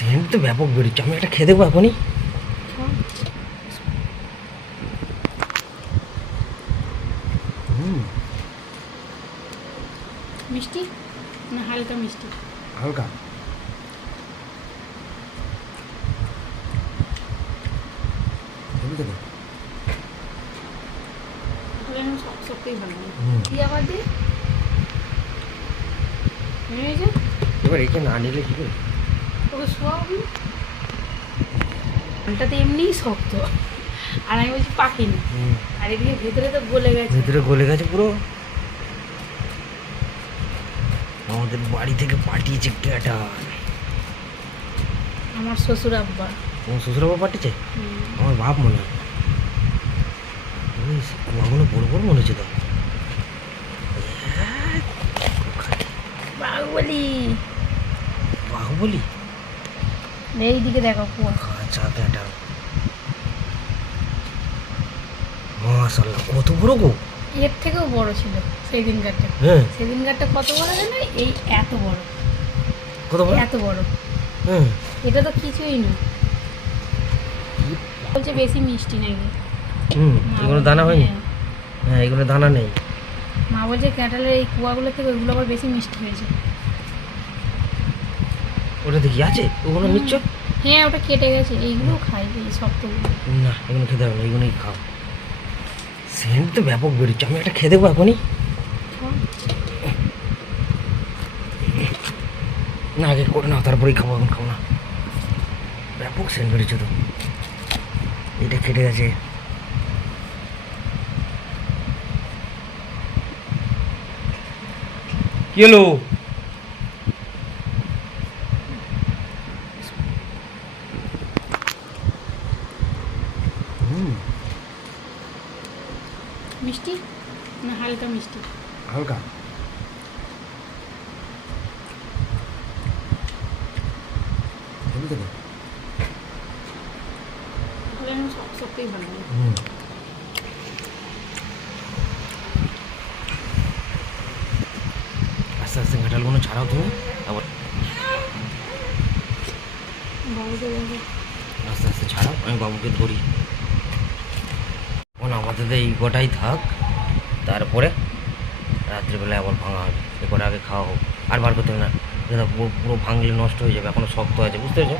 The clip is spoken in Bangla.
সেন্ট তো ব্যাপক বেরোচ্ছে আমি একটা খেয়ে দেখব এখনই। মিষ্টি? না হালকা মিষ্টি। হালকা। এবার একে না নিলে কি করে? ওকে শোয়াবি ওটাতে এমনিই শক্ত। আর আমি বলছি হুম। আর এদিকে ভেতরে তো গলে গেছে। ভেতরে গলে গেছে পুরো। আমাদের বাড়ি থেকে পাঠিয়েছে ক্যাটার আমার শ্বশুর আব্বা। তোমার শ্বশুর বাবা পাঠিয়েছে? আমার বাপ মনে হয়। কুয়াগুলো বড় বড় মনে হচ্ছে তো। বাহুবলি। বাহুবলি? এইদিকে দেখো কুয়া। কত বড় গো? এর থেকেও বড় ছিল সেই দিনকারটা হ্যাঁ। সেদিনকারটা কত বড় জানো? এই এত বড়। কত বড়? এত বড়। হ্যাঁ। এটা তো কিছুই না বলছে বেশি মিষ্টি নাকি? হুম এগুলো দানা হয়নি? হ্যাঁ। হ্যাঁ এগুলো দানা নেই। মা বলছে ক্যাটালের এই কুয়াগুলো থেকে ওইগুলো আবার বেশি মিষ্টি হয়েছে। ওটা দেখি আছে? ওগুলো নিচ্ছ? হ্যাঁ ওটা কেটে গেছে। এইগুলো খাই এই শক্তগুলো না এগুলো খেতে হবে না এগুলোই খাও। সেন্ট তো ব্যাপক বেরোচ্ছে আমি একটা খেয়ে দেখব এখনই। না আগে করে নাও তারপরেই খাব এখন খাব না। ব্যাপক সেন্ট বেরোচ্ছে তো। এটা কেটে গেছে। কি হলো হুম মিষ্টি? না হালকা মিষ্টি। হালকা? সব ভালো হুম। আস্তে আস্তে ঘাটালগুলো ছাড়াও তুমি আবার আস্তে আস্তে ছাড়াও আমি বাবুকে ধরি। এই গোটাই থাক, তারপরে রাত্রিবেলায় আবার ভাঙা হবে। এ কটা আগে খাওয়া হোক। আর বার করতে হবে না। পুরো ভাঙলে নষ্ট হয়ে যাবে। এখনও শক্ত আছে, বুঝতে পেরেছ?